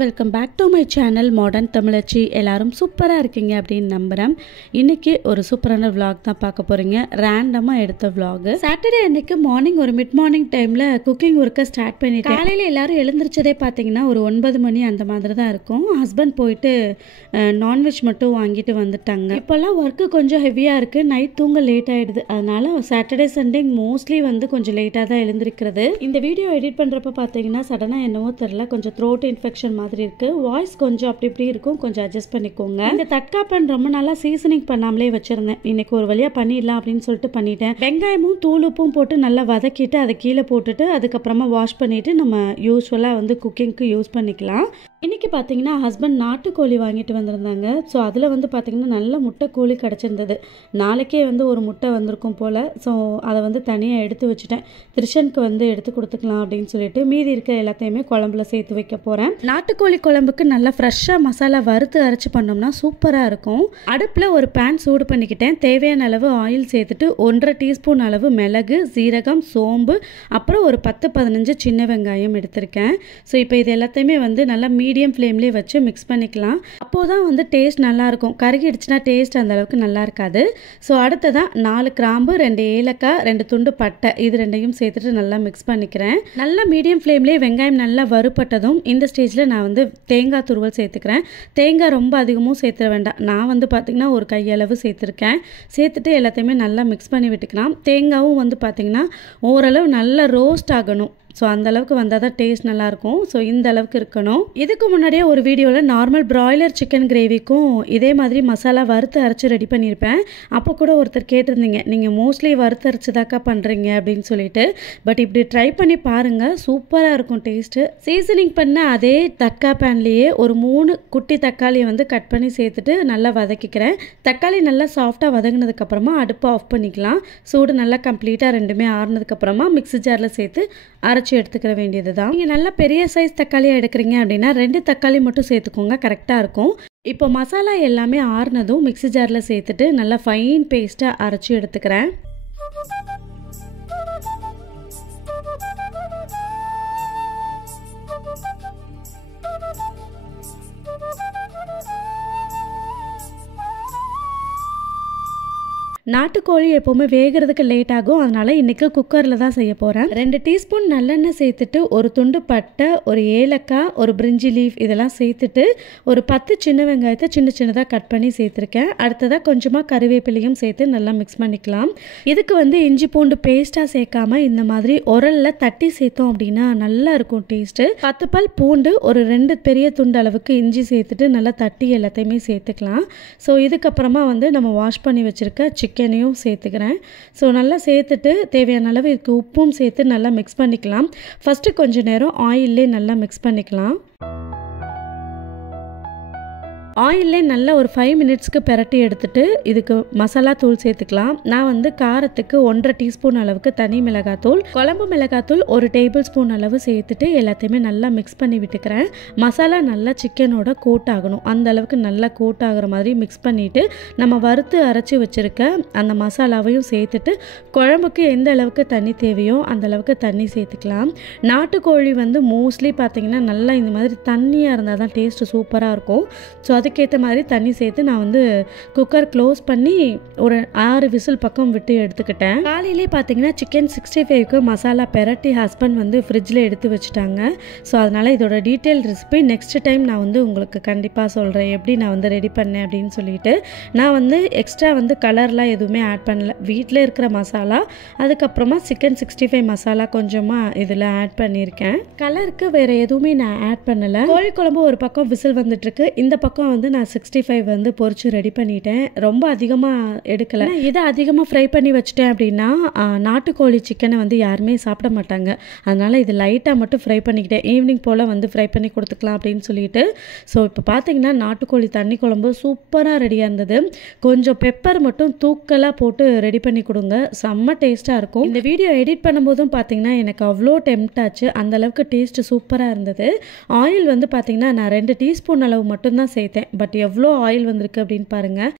Welcome back to my channel modern Tamizhachi. எல்லாரும் சூப்பராக இருக்கீங்க அப்படின்னு நம்புகிறேன். இன்றைக்கி ஒரு சூப்பரான விளாக் தான் பார்க்க போகிறீங்க. ரேண்டமாக எடுத்த விளாகு. சாட்டர்டே அன்றைக்கி மார்னிங் ஒரு மிட் மார்னிங் டைமில் குக்கிங் ஒர்க்கை ஸ்டார்ட் பண்ணிட்டேன். காலையில் எல்லோரும் எழுந்திரிச்சதே பார்த்தீங்கன்னா ஒரு 9 மணி அந்த மாதிரி தான் இருக்கும். ஹஸ்பண்ட் போயிட்டு நான்வெஜ் மட்டும் வாங்கிட்டு வந்துட்டாங்க. இப்போல்லாம் ஒர்க்கு கொஞ்சம் ஹெவியாக இருக்குது. நைட் தூங்க லேட் ஆகிடுது. அதனால் சாட்டர்டே சண்டே மோஸ்ட்லி கொஞ்சம் லேட்டாக தான் எழுந்திருக்கிறது. இந்த வீடியோ எடிட் பண்ணுறப்ப பார்த்தீங்கன்னா சடனாக என்னவோ தெரில, கொஞ்சம் த்ரோட் இன்ஃபெக்ஷன் மாதிரி இருக்கு. வாய்ஸ் கொஞ்சம் அப்படி இப்படி இருக்கும், கொஞ்சம் அட்ஜஸ்ட் பண்ணிக்கோங்க. இந்த தட்காப்பன் ரொம்ப நாளா சீசனிங் பண்ணாமலே வச்சிருந்தேன். இன்னைக்கு ஒரு வழியா பண்ணிடலாம் அப்படின்னு சொல்லிட்டு பண்ணிட்டேன். வெங்காயமும் தூளுப்பும் போட்டு நல்லா வதக்கிட்டு அதை கீழே போட்டுட்டு அதுக்கப்புறமா வாஷ் பண்ணிட்டு நம்ம யூஸ்வலா குக்கிங்க்கு யூஸ் பண்ணிக்கலாம். இன்னைக்கு பார்த்தீங்கன்னா ஹஸ்பண்ட் நாட்டுக்கோழி வாங்கிட்டு வந்திருந்தாங்க. ஸோ அதில் பார்த்தீங்கன்னா நல்ல முட்டை கோழி கிடச்சிருந்தது. நாளைக்கே ஒரு முட்டை வந்திருக்கும் போல். ஸோ அதை தனியாக எடுத்து வச்சுட்டேன். திருஷனுக்கு எடுத்து கொடுத்துக்கலாம் அப்படின்னு சொல்லிட்டு மீதி இருக்க எல்லாத்தையுமே குழம்புல சேர்த்து வைக்க போகிறேன். நாட்டுக்கோழி குழம்புக்கு நல்லா ஃப்ரெஷ்ஷாக மசாலா வறுத்து அரைச்சி பண்ணோம்னா சூப்பராக இருக்கும். அடுப்பில் ஒரு பேன் சூடு பண்ணிக்கிட்டேன். தேவையான அளவு ஆயில் சேர்த்துட்டு 1.5 டீஸ்பூன் அளவு மிளகு, சீரகம், சோம்பு, அப்புறம் ஒரு 10-15 சின்ன வெங்காயம் எடுத்திருக்கேன். ஸோ இப்போ இது எல்லாத்தையுமே நல்லா மீடியம் ஃப்ளேம்லேயே வச்சு மிக்ஸ் பண்ணிக்கலாம். அப்போது தான் டேஸ்ட் நல்லாயிருக்கும். கருகிடுச்சுன்னா டேஸ்ட் அந்த அளவுக்கு நல்லா இருக்காது. ஸோ அடுத்ததான் 4 கிராம்பு, 2 ஏலக்காய், 2 துண்டு பட்டை, இது ரெண்டையும் சேர்த்துட்டு நல்லா மிக்ஸ் பண்ணிக்கிறேன். நல்லா மீடியம் ஃப்ளேம்லேயே வெங்காயம் நல்லா வறுப்பட்டதும் இந்த ஸ்டேஜில் நான் தேங்காய் துருவல் சேர்த்துக்கிறேன். தேங்காய் ரொம்ப அதிகமும் சேர்த்துட வேண்டாம். நான் பார்த்திங்கன்னா ஒரு கையளவு சேர்த்துருக்கேன். சேர்த்துட்டு எல்லாத்தையுமே நல்லா மிக்ஸ் பண்ணி விட்டுக்கலாம். தேங்காயும் பார்த்திங்கன்னா ஓரளவு நல்லா ரோஸ்ட் ஆகணும். ஸோ அந்த அளவுக்கு வந்தால் தான் டேஸ்ட் நல்லாயிருக்கும். ஸோ இந்த அளவுக்கு இருக்கணும். இதுக்கு முன்னாடியே ஒரு வீடியோவில் நார்மல் பிராய்லர் சிக்கன் கிரேவிக்கும் இதே மாதிரி மசாலா வறுத்து அரைச்சி ரெடி பண்ணியிருப்பேன். அப்போ கூட ஒருத்தர் கேட்டிருந்தீங்க, நீங்கள் மோஸ்ட்லி வறுத்து அரைச்சிதாக்கா பண்ணுறீங்க அப்படின்னு சொல்லிட்டு. பட் இப்படி ட்ரை பண்ணி பாருங்கள், சூப்பராக இருக்கும் டேஸ்ட்டு. சீசனிங் பண்ண அதே தக்கா பேன்லேயே ஒரு 3 குட்டி தக்காளியை கட் பண்ணி சேர்த்துட்டு நல்லா வதக்கிக்கிறேன். தக்காளி நல்லா சாஃப்டாக வதங்கினதுக்கப்புறமா அடுப்பை ஆஃப் பண்ணிக்கலாம். சூடு நல்லா கம்ப்ளீட்டாக ரெண்டுமே ஆறுனதுக்கப்புறமா மிக்ஸி ஜாரில் சேர்த்து அரைச்சி எடுத்துக்கிற வேண்டியது தான். நீங்கள் நல்லா பெரிய சைஸ் தக்காளியாக எடுக்கிறீங்க அப்படின்னா 2 தக்காளி மட்டும் சேர்த்துக்கோங்க, கரெக்டாக இருக்கும். இப்போ மசாலா எல்லாமே ஆறுனதும் மிக்ஸி ஜாரில் சேர்த்துட்டு நல்லா ஃபைன் பேஸ்ட்டாக அரைச்சி எடுத்துக்கிறேன். நாட்டுக்கோழி எப்போவுமே வேகிறதுக்கு லேட் ஆகும். அதனால் இன்றைக்கி குக்கரில் தான் செய்ய போகிறேன். 2 டீஸ்பூன் நல்லெண்ணெய் சேர்த்துட்டு ஒரு துண்டு பட்டை, ஒரு ஏலக்காய், ஒரு பிரிஞ்சி லீஃப் இதெல்லாம் சேர்த்துட்டு ஒரு 10 சின்ன வெங்காயத்தை சின்ன சின்னதாக கட் பண்ணி சேர்த்துருக்கேன். அடுத்ததாக கொஞ்சமாக கருவேப்பிலையும் சேர்த்து நல்லா மிக்ஸ் பண்ணிக்கலாம். இதுக்கு இஞ்சி பூண்டு பேஸ்ட்டாக சேர்க்காம இந்த மாதிரி உரலில் தட்டி சேர்த்தோம் அப்படின்னா நல்லா இருக்கும் டேஸ்ட்டு. 10 பல் பூண்டு, ஒரு 2 பெரிய துண்டு அளவுக்கு இஞ்சி சேர்த்துட்டு நல்லா தட்டி எல்லாத்தையுமே சேர்த்துக்கலாம். ஸோ இதுக்கப்புறமா நம்ம வாஷ் பண்ணி வச்சுருக்க சிக்கனையும் சேர்த்துக்கிறேன். ஸோ நல்லா சேர்த்துட்டு தேவையான அளவு இதுக்கு உப்பும் சேர்த்து நல்லா மிக்ஸ் பண்ணிக்கலாம். ஃபஸ்ட்டு கொஞ்சம் நேரம் ஆயிலே நல்லா மிக்ஸ் பண்ணிக்கலாம். ஆயிலே நல்லா ஒரு 5 மினிட்ஸ்க்கு பெரட்டி எடுத்துட்டு இதுக்கு மசாலா தூள் சேர்த்துக்கலாம். நான் காரத்துக்கு 1.5 டீஸ்பூன் அளவுக்கு தனி மிளகாத்தூள், குழம்பு மிளகாத்தூள் 1 டேபிள் ஸ்பூன் அளவு சேர்த்துட்டு எல்லாத்தையுமே நல்லா மிக்ஸ் பண்ணி விட்டுக்கிறேன். மசாலா நல்லா சிக்கனோட கோட் ஆகணும். அந்த அளவுக்கு நல்லா கோட் ஆகிற மாதிரி மிக்ஸ் பண்ணிவிட்டு நம்ம வறுத்து அரைச்சி வச்சுருக்க அந்த மசாலாவையும் சேர்த்துட்டு குழம்புக்கு எந்த அளவுக்கு தண்ணி தேவையோ அந்த அளவுக்கு தண்ணி சேர்த்துக்கலாம். நாட்டுக்கோழி மோஸ்ட்லி பார்த்திங்கன்னா நல்லா இந்த மாதிரி தண்ணியாக இருந்தால் தான் டேஸ்ட்டு சூப்பராக இருக்கும். ஸோ அதுக்கேற்ற மாதிரி தண்ணி சேர்த்து நான் குக்கர் க்ளோஸ் பண்ணி ஒரு 6 விசில் பக்கம் விட்டு எடுத்துக்கிட்டேன். காலையிலே பார்த்தீங்கன்னா சிக்கன் 65க்கு மசாலா பெரட்டி ஹஸ்பண்ட் ஃப்ரிட்ஜில் எடுத்து வச்சுட்டாங்க. ஸோ அதனால் இதோட டீட்டெயில் ரெசிபி நெக்ஸ்ட் டைம் நான் உங்களுக்கு கண்டிப்பாக சொல்கிறேன், எப்படி நான் ரெடி பண்ணேன் அப்படின்னு சொல்லிட்டு. நான் எக்ஸ்ட்ரா கலர்லாம் எதுவுமே ஆட் பண்ணல. வீட்டில் இருக்கிற மசாலா, அதுக்கப்புறமா சிக்கன் 65 மசாலா கொஞ்சமாக இதில் ஆட் பண்ணியிருக்கேன். கலருக்கு வேறு எதுவுமே நான் ஆட் பண்ணலை. கோழி குழம்பு ஒரு பக்கம் விசில் வந்துட்டுருக்கு. இந்த பக்கம் நான் 65 பொரிச்சு ரெடி பண்ணிட்டேன். ரொம்ப அதிகமாக எடுக்கலை. இதை அதிகமாக ஃப்ரை பண்ணி வச்சுட்டேன் அப்படின்னா நாட்டுக்கோழி சிக்கனை யாருமே சாப்பிட மாட்டாங்க. அதனால் இது லைட்டாக மட்டும் ஃப்ரை பண்ணிக்கிட்டேன். ஈவினிங் போல் ஃப்ரை பண்ணி கொடுத்துக்கலாம் அப்படின்னு சொல்லிட்டு. ஸோ இப்போ பார்த்தீங்கன்னா நாட்டுக்கோழி தண்ணி குழம்பு சூப்பராக ரெடியாக இருந்தது. கொஞ்சம் பெப்பர் மட்டும் தூக்கலாக போட்டு ரெடி பண்ணி கொடுங்க, செம்ம டேஸ்ட்டாக இருக்கும். இந்த வீடியோ எடிட் பண்ணும்போதும் பார்த்தீங்கன்னா எனக்கு அவ்வளோ டெம்ட் ஆச்சு. அந்தளவுக்கு டேஸ்ட்டு சூப்பராக இருந்தது. ஆயில் பார்த்தீங்கன்னா நான் 2 டீஸ்பூன் அளவு மட்டும்தான் சேர்த்தேன். பட் எவ்வளோ ஆயில் வந்திருக்கு அப்படின்னு பாருங்கள்.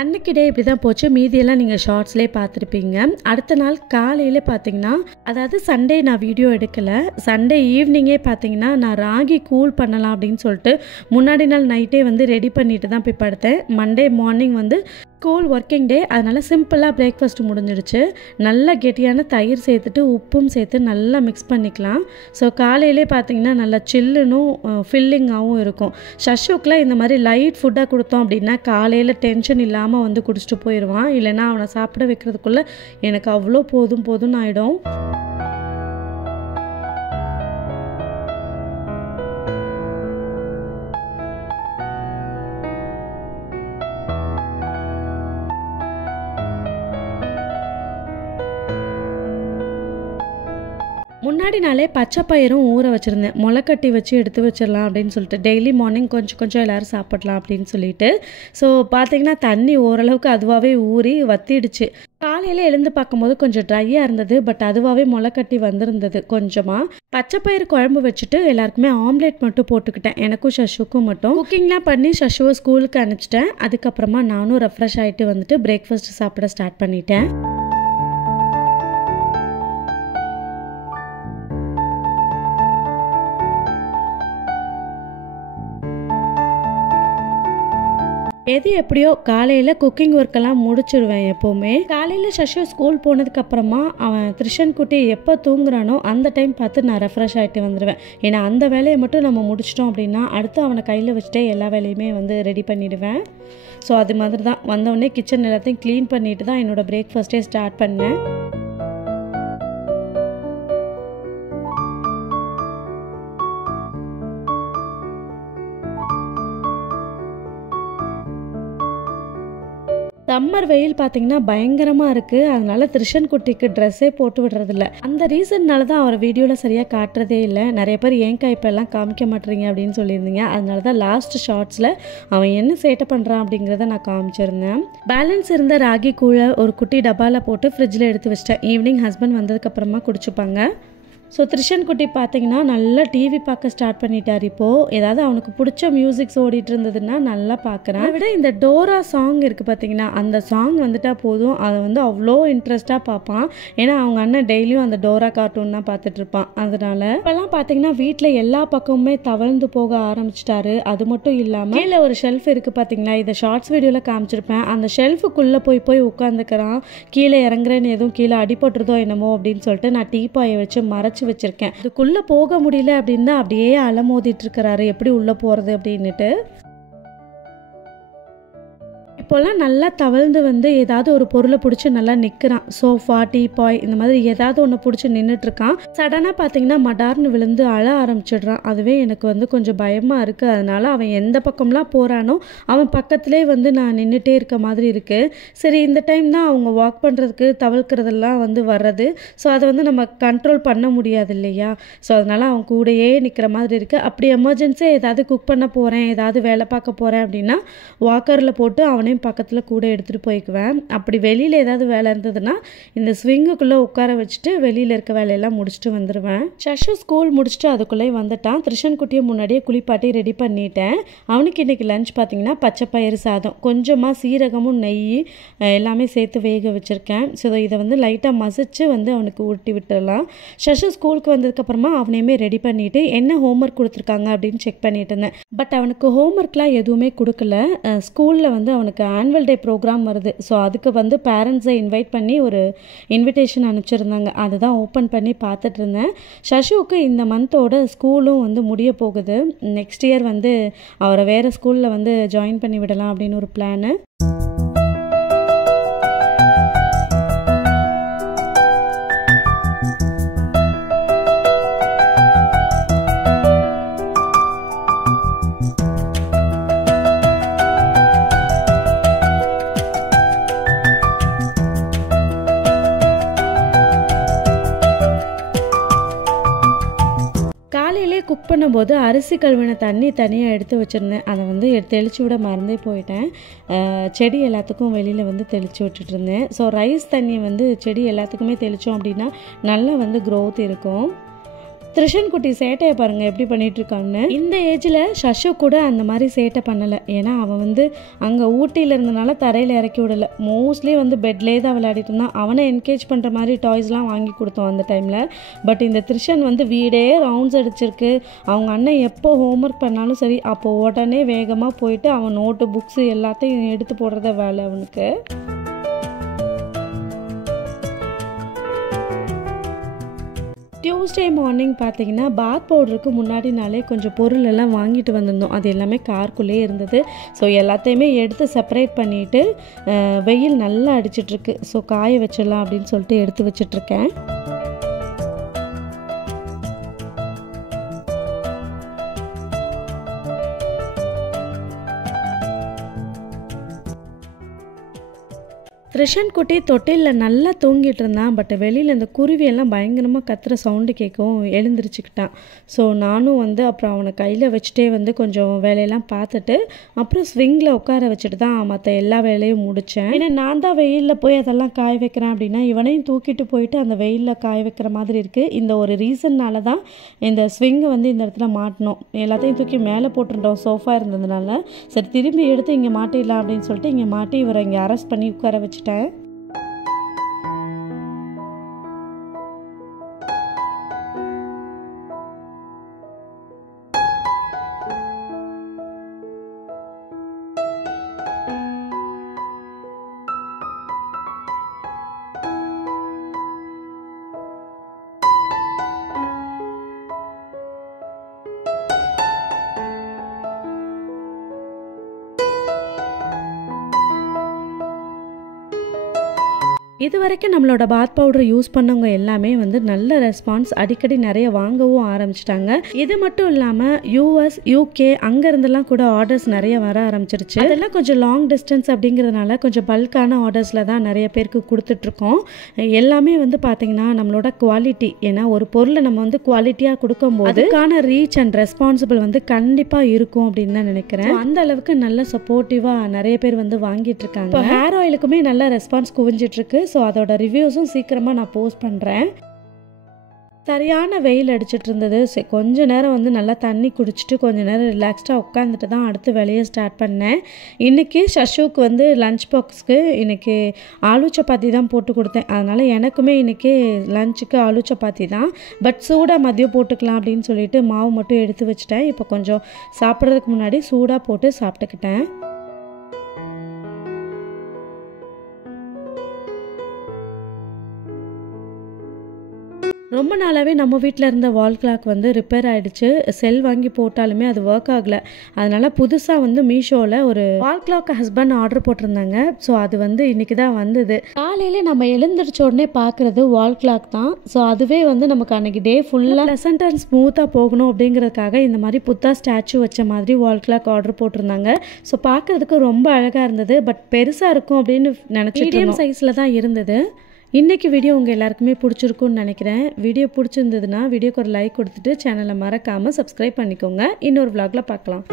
அன்றைக்கி டே இப்படி தான் போச்சு. மீதியெல்லாம் நீங்கள் ஷார்ட்ஸ்லேயே பார்த்துருப்பீங்க. அடுத்த நாள் காலையில் பார்த்தீங்கன்னா, அதாவது சண்டே நான் வீடியோ எடுக்கலை. சண்டே ஈவினிங்கே பார்த்தீங்கன்னா நான் ராகி கூல் பண்ணலாம் அப்படின்னு சொல்லிட்டு முன்னாடி நாள் நைட்டே வந்து ரெடி பண்ணிட்டு தான் போய் படுத்தேன். மண்டே மார்னிங் வந்து ஸ்கூல் ஒர்க்கிங் டே, அதனால் சிம்பிளாக பிரேக்ஃபாஸ்ட் முடிஞ்சிடுச்சு. நல்லா கெட்டியான தயிர் சேர்த்துட்டு உப்பும் சேர்த்து நல்லா மிக்ஸ் பண்ணிக்கலாம். ஸோ காலையிலே பார்த்தீங்கன்னா நல்லா சில்லுனும் ஃபில்லிங்காகவும் இருக்கும். ஷஷுக்கெலாம் இந்த மாதிரி லைட் ஃபுட்டாக கொடுத்தோம் அப்படின்னா காலையில் டென்ஷன் இல்லாமல் வந்து குடிச்சிட்டு போயிடுவான். இல்லைன்னா அவனை சாப்பிட வைக்கிறதுக்குள்ளே எனக்கு அவ்வளோ போதும்னு ஆகிடும். முன்னாடி நாளே பச்சை பயிரும் ஊற வச்சுருந்தேன். முளைக்கட்டி வச்சு எடுத்து வச்சிடலாம் அப்படின்னு சொல்லிட்டு டெய்லி மார்னிங் கொஞ்சம் எல்லோரும் சாப்பிடலாம் அப்படின்னு சொல்லிட்டு. ஸோ பார்த்திங்கன்னா தண்ணி ஓரளவுக்கு அதுவாகவே ஊறி வத்திடுச்சு. காலையில் எழுந்து பார்க்கும்போது கொஞ்சம் ட்ரையாக இருந்தது. பட் அதுவாகவே முளைக்கட்டி வந்திருந்தது கொஞ்சமாக. பச்சை பயிர் குழம்பு வச்சுட்டு எல்லாருக்குமே ஆம்லேட் மட்டும் போட்டுக்கிட்டேன். எனக்கும் ஷஷுக்கும் மட்டும். குக்கிங்லாம் பண்ணி ஷஷுவை ஸ்கூலுக்கு அனுப்பிச்சிட்டேன். அதுக்கப்புறமா நானும் ரெஃப்ரெஷ் ஆகிட்டு வந்துட்டு பிரேக்ஃபாஸ்ட் சாப்பிட ஸ்டார்ட் பண்ணிட்டேன். எது எப்படியோ காலையில் குக்கிங் ஒர்க்கெல்லாம் முடிச்சிடுவேன். எப்போவுமே காலையில் ஷஷு ஸ்கூல் போனதுக்கப்புறமா அவன் த்ரிஷன் குட்டி எப்போ தூங்குறானோ அந்த டைம் பார்த்து நான் ரெஃப்ரெஷ் ஆகிட்டு வந்துடுவேன். ஏன்னா அந்த வேலையை மட்டும் நம்ம முடிச்சிட்டோம் அப்படின்னா அடுத்து அவனை கையில் வச்சுட்டே எல்லா வேலையுமே வந்து ரெடி பண்ணிவிடுவேன். ஸோ அது மாதிரி தான் வந்தவுடனே கிச்சன் எல்லாத்தையும் க்ளீன் பண்ணிட்டு தான் என்னோடய பிரேக்ஃபாஸ்ட்டே ஸ்டார்ட் பண்ணேன். சம்மர் வெயில் பார்த்தீங்கன்னா பயங்கரமாக இருக்குது. அதனால த்ரிஷன் குட்டிக்கு ட்ரெஸ்ஸே போட்டு விடுறதில்ல. அந்த ரீசன்னால தான் அவர் வீடியோவில் சரியாக காட்டுறதே இல்லை. நிறைய பேர் ஏன்க்கா இப்போல்லாம் காமிக்க மாட்டேறீங்க அப்படின்னு சொல்லியிருந்தீங்க. அதனால தான் லாஸ்ட் ஷார்ட்ஸில் அவன் என்ன சேட்டை பண்ணுறான் அப்படிங்கிறத நான் காமிச்சிருந்தேன். பேலன்ஸ் இருந்த ராகி கூழை ஒரு குட்டி டப்பாவில் போட்டு ஃப்ரிட்ஜில் எடுத்து வச்சிட்டேன். ஈவினிங் ஹஸ்பண்ட் வந்ததுக்கப்புறமா குடிச்சுப்பாங்க. ஸோ த்ரிஷன் குட்டி பார்த்தீங்கன்னா நல்லா டிவி பார்க்க ஸ்டார்ட் பண்ணிட்டார். இப்போது ஏதாவது அவனுக்கு பிடிச்ச மியூசிக்ஸ் ஓடிட்டு இருந்ததுன்னா நல்லா பார்க்குறேன். அதை விட இந்த டோரா சாங் இருக்குது பார்த்தீங்கன்னா, அந்த சாங் வந்துட்டால் போதும் அதை வந்து அவ்வளோ இன்ட்ரெஸ்ட்டாக பார்ப்பான். ஏன்னா அவங்க அண்ணன் டெய்லியும் அந்த டோரா கார்ட்டூன் தான் பார்த்துட்ருப்பான். அதனால் இப்போல்லாம் பார்த்தீங்கன்னா வீட்டில் எல்லா பக்கமுமே தவழ்ந்து போக ஆரம்பிச்சிட்டாரு. அது மட்டும் இல்லாமல் கீழே ஒரு ஷெல்ஃப் இருக்குது பார்த்தீங்களா, இதை ஷார்ட்ஸ் வீடியோவில் காமிச்சிருப்பேன். அந்த ஷெல்ஃபுக்குள்ளே போய் உட்காந்துக்கிறான். கீழே இறங்குறேன்னு எதுவும் கீழே அடிபட்டுறதோ என்னமோ அப்படின்னு சொல்லிட்டு நான் டீப்பாயை வச்சு மறைச்சி வச்சிருக்கேன். அதுக்குள்ள போக முடியல அப்படின்னா அப்படியே அலமோதிட்டு இருக்கிறாரு, எப்படி உள்ள போறது அப்படின்னுட்டு. இப்போல்லாம் நல்லா தவழ்ந்து வந்து ஏதாவது ஒரு பொருளை பிடிச்சி நல்லா நிற்கிறான். சோஃபா, டீபாய் இந்த மாதிரி ஏதாவது ஒன்று பிடிச்சி நின்றுட்டுருக்கான். சடனாக பார்த்தீங்கன்னா மடார்னு விழுந்து அழ ஆரம்பிச்சிடுறான். அதுவே எனக்கு வந்து கொஞ்சம் பயமாக இருக்குது. அதனால் அவன் எந்த பக்கம்லாம் போகிறானோ அவன் பக்கத்துலேயே வந்து நான் நின்றுட்டே இருக்க மாதிரி இருக்குது. சரி, இந்த டைம் தான் அவங்க வாக் பண்ணுறதுக்கு தவிர்க்கிறதெல்லாம் வந்து வர்றது. ஸோ அதை வந்து நம்ம கண்ட்ரோல் பண்ண முடியாது இல்லையா. ஸோ அதனால் அவன் கூடையே நிற்கிற மாதிரி இருக்குது. அப்படி எமர்ஜென்சியாக ஏதாவது குக் பண்ண போகிறேன், ஏதாவது வேலை பார்க்க போகிறேன் அப்படின்னா வாக்கரில் போட்டு அவனையும் பக்கத்தில் கூட எடுத்துகிட்டு போய்க்குவேன். அப்படி வெளியில் ஏதாவது வேலை இருந்ததுன்னா இந்த ஸ்விங்குக்குள்ளே உட்கார வச்சுட்டு வெளியில் இருக்க வேலையெல்லாம் முடிச்சுட்டு வந்துடுவேன். ஷஷு ஸ்கூல் முடிச்சுட்டு அதுக்குள்ளே வந்துட்டான். த்ரிஷன் குட்டியை முன்னாடியே குளிப்பாட்டி ரெடி பண்ணிட்டேன். அவனுக்கு இன்றைக்கி லஞ்ச் பார்த்திங்கன்னா பச்சை பயிறு சாதம், கொஞ்சமாக சீரகமும் நெய் எல்லாமே சேர்த்து வேக வச்சுருக்கேன். ஸோ இதை வந்து லைட்டாக மசிச்சு வந்து அவனுக்கு ஊட்டி விட்டுடலாம். ஷஷு ஸ்கூலுக்கு வந்ததுக்கப்புறமா அவனையுமே ரெடி பண்ணிவிட்டு என்ன ஹோம்ஒர்க் கொடுத்துருக்காங்க அப்படின்னு செக் பண்ணிட்டு இருந்தேன். பட் அவனுக்கு ஹோம்ஒர்க்லாம் எதுவுமே கொடுக்கல. ஸ்கூலில் வந்து அவனுக்கு ஆனுவல் டே ப்ரோக்ராம் வருது. ஸோ அதுக்கு வந்து பேரண்ட்ஸை இன்வைட் பண்ணி ஒரு இன்விடேஷன் அனுப்பிச்சிருந்தாங்க. அதுதான் ஓப்பன் பண்ணி பார்த்துட்டு இருந்தேன். ஷஷுவுக்கு இந்த மந்தோட ஸ்கூலும் வந்து முடிய போகுது. நெக்ஸ்ட் இயர் வந்து அவரை வேறு ஸ்கூலில் வந்து ஜாயின் பண்ணி விடலாம் அப்படின்னு ஒரு பிளானு. குக் பண்ணும்போது அரிசி கழுவின தண்ணி தனியாக எடுத்து வச்சுருந்தேன். அதை வந்து தெளித்து விட மறந்தே போயிட்டேன். செடி எல்லாத்துக்கும் வெளியில் வந்து தெளித்து விட்டுட்ருந்தேன். ஸோ ரைஸ் தண்ணியை வந்து செடி எல்லாத்துக்குமே தெளித்தோம் அப்படின்னா நல்லா வந்து க்ரோத் இருக்கும். த்ரிஷன் குட்டி சேட்டையை பாருங்கள் எப்படி பண்ணிகிட்ருக்கான்னு. இந்த ஏஜில் சஷு கூட அந்த மாதிரி சேட்டை பண்ணலை. ஏன்னா அவன் வந்து அங்கே ஊட்டியில் இருந்தனால தரையில் இறக்கி விடலை. மோஸ்ட்லி வந்து பெட்லேயே தான் விளையாடிட்டு இருந்தான். அவனை என்கேஜ் பண்ணுற மாதிரி டாய்ஸ்லாம் வாங்கி கொடுத்தோம் அந்த டைமில். பட் இந்த த்ரிஷன் வந்து வீடே ரவுண்ட்ஸ் அடிச்சிருக்கு. அவங்க அண்ணன் எப்போ ஹோம்ஒர்க் பண்ணாலும் சரி அப்போது உடனே வேகமாக போயிட்டு அவன் நோட்டு புக்ஸு எல்லாத்தையும் எடுத்து போடுறத வேலை அவனுக்கு. டியூஸ்டே மார்னிங் பார்த்தீங்கன்னா பாத் பவுடருக்கு முன்னாடி நாளே கொஞ்சம் பொருள் எல்லாம் வாங்கிட்டு வந்திருந்தோம். அது எல்லாமே காருக்குள்ளேயே இருந்தது. ஸோ எல்லாத்தையுமே எடுத்து செப்பரேட் பண்ணிவிட்டு வெயில் நல்லா அடிச்சிட்ருக்கு. ஸோ காய வச்சிடலாம் அப்படின்னு சொல்லிட்டு எடுத்து வச்சிட்ருக்கேன். த்ரிஷன் குட்டி தொட்டிலில் நல்லா தூங்கிட்டு இருந்தான். பட் வெளியில் இந்த குருவியெல்லாம் பயங்கரமாக கத்துற சவுண்டு கேட்கவும் எழுந்திரிச்சிக்கிட்டான். ஸோ நானும் வந்து அப்புறம் அவனை கையில் வச்சுட்டே வந்து கொஞ்சம் வேலையெல்லாம் பார்த்துட்டு அப்புறம் ஸ்விங்கில் உட்கார வச்சுட்டு தான் மற்ற எல்லா வேலையும் முடித்தேன். ஏன்னா நான் தான் வெயிலில் போய் அதெல்லாம் காய வைக்கிறேன் அப்படின்னா இவனையும் தூக்கிட்டு போயிட்டு அந்த வெயிலில் காய வைக்கிற மாதிரி இருக்குது. இந்த ஒரு ரீசன்னால் தான் இந்த ஸ்விங்கை வந்து இந்த இடத்துல மாட்டினோம். எல்லாத்தையும் தூக்கி மேலே போட்டுட்டோம் சோஃபா இருந்ததுனால. சரி திரும்பி எடுத்து இங்கே மாட்டிடலாம் அப்படின்னு சொல்லிட்டு இங்கே மாட்டி இவரை இங்கே அரெஸ்ட் பண்ணி உட்கார வச்சுட்டேன். இது வரைக்கும் நம்மளோட பாத் பவுடர் யூஸ் பண்ணவங்க எல்லாமே வந்து நல்ல ரெஸ்பான்ஸ், அடிக்கடி நிறைய வாங்கவும் ஆரம்பிச்சிட்டாங்க. இது மட்டும் இல்லாமல் US UK அங்கேருந்தெல்லாம் கூட ஆர்டர்ஸ் நிறைய வர ஆரம்பிச்சிருச்சு. அதெல்லாம் கொஞ்சம் லாங் டிஸ்டன்ஸ் அப்படிங்கிறதுனால கொஞ்சம் பல்கான ஆர்டர்ஸில் தான் நிறைய பேருக்கு கொடுத்துட்ருக்கோம். எல்லாமே வந்து பார்த்திங்கன்னா நம்மளோட குவாலிட்டி, ஏன்னா ஒரு பொருளை நம்ம வந்து குவாலிட்டியாக கொடுக்கும்போது அதுக்கான ரீச் அண்ட் ரெஸ்பான்சிபிள் வந்து கண்டிப்பாக இருக்கும் அப்படின்னு தான் நினைக்கிறேன். அந்த அளவுக்கு நல்ல சப்போர்ட்டிவாக நிறைய பேர் வந்து வாங்கிட்டு இருக்காங்க. இப்போ ஹேர் ஆயிலுக்குமே நல்ல ரெஸ்பான்ஸ் குவிஞ்சிட்ருக்கு. ஸோ அதோட ரிவ்யூஸும் சீக்கிரமாக நான் போஸ்ட் பண்ணுறேன். சரியான வெயில் அடிச்சிட்டு இருந்தது. கொஞ்ச நேரம் வந்து நல்லா தண்ணி குடிச்சிட்டு கொஞ்ச நேரம் ரிலாக்ஸ்டாக உட்காந்துட்டு தான் அடுத்து வேலையை ஸ்டார்ட் பண்ணேன். இன்றைக்கி சஷுக்கு வந்து லஞ்ச் பாக்ஸ்க்கு இன்றைக்கி ஆலு சப்பாத்தி தான் போட்டு கொடுத்தேன். அதனால் எனக்குமே இன்றைக்கி லஞ்சுக்கு ஆலு சப்பாத்தி தான். பட் சூடாக மதியம் போட்டுக்கலாம் அப்படின்னு சொல்லிட்டு மாவு மட்டும் எடுத்து வச்சுட்டேன். இப்போ கொஞ்சம் சாப்பிட்றதுக்கு முன்னாடி சூடாக போட்டு சாப்பிட்டுக்கிட்டேன். ரொம்ப நாளாகவே நம்ம வீட்டில் இருந்த வால் கிளாக் வந்து ரிப்பேர் ஆகிடுச்சு. செல் வாங்கி போட்டாலுமே அது ஒர்க் ஆகலை. அதனால் புதுசாக வந்து மீஷோவில் ஒரு வால் கிளாக் ஹஸ்பண்ட் ஆர்டர் போட்டிருந்தாங்க. ஸோ அது வந்து இன்றைக்கி தான் வந்தது. காலையில் நம்ம எழுந்திரிச்ச உடனே பார்க்குறது வால் கிளாக் தான். ஸோ அதுவே வந்து நமக்கு அன்றைக்கி டே ஃபுல்லாக ப்ளசன்ட் அண்ட் ஸ்மூத்தாக போகணும் அப்படிங்கிறதுக்காக இந்த மாதிரி புத்தா ஸ்டாச்சு வச்ச மாதிரி வால் கிளாக் ஆர்டர் போட்டிருந்தாங்க. ஸோ பார்க்குறதுக்கு ரொம்ப அழகாக இருந்தது. பட் பெருசாக இருக்கும் அப்படின்னு நினச்சி மீடியம் சைஸில் தான் இருந்தது. இன்றைக்கி வீடியோ உங்கள் எல்லாருக்குமே பிடிச்சிருக்குன்னு நினைக்கிறேன். வீடியோ பிடிச்சிருந்ததுன்னா வீடியோக்கு ஒரு லைக் கொடுத்துட்டு சேனலை மறக்காமல் சப்ஸ்கிரைப் பண்ணிக்கோங்க. இன்னொரு vlogல பார்க்கலாம்.